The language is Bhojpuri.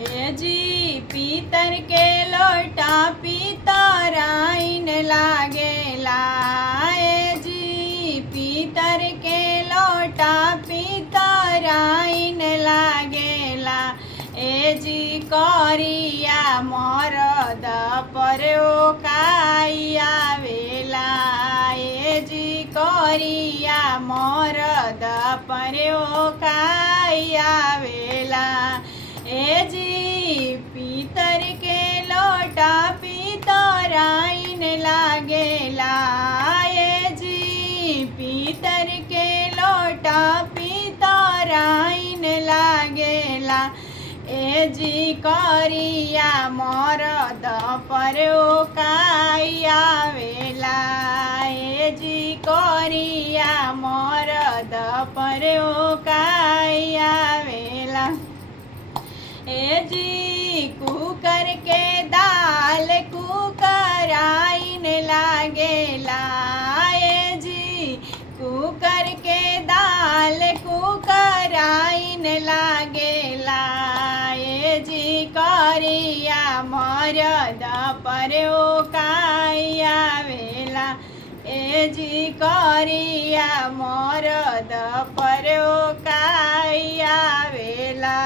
ए जी पीतर के लोटा पीतराइन लागेला। ए जी पीतर के लोटा पीतराइन लागेला। ए जी करिया मरद पर्यो काइया वेला। ए जी करिया मरद पर्यो काइया वेला। ए जी पीतर के लोटा पीतराइन लागेला। ए जी पीतर के लोटा पीतराइन लागेला। ए जी करिया मरद पर्यो काइया वेला। ए जी करिया मरद पर्यो काइया वेला। ए जी कुकर के दाल कुकराइन लागेला। ए जी कुकर के दाल कुकराइन लागेला। ए जी करिया मरद पर्यो काइया वेला। ए जी करिया मरद पर्यो काइया वेला।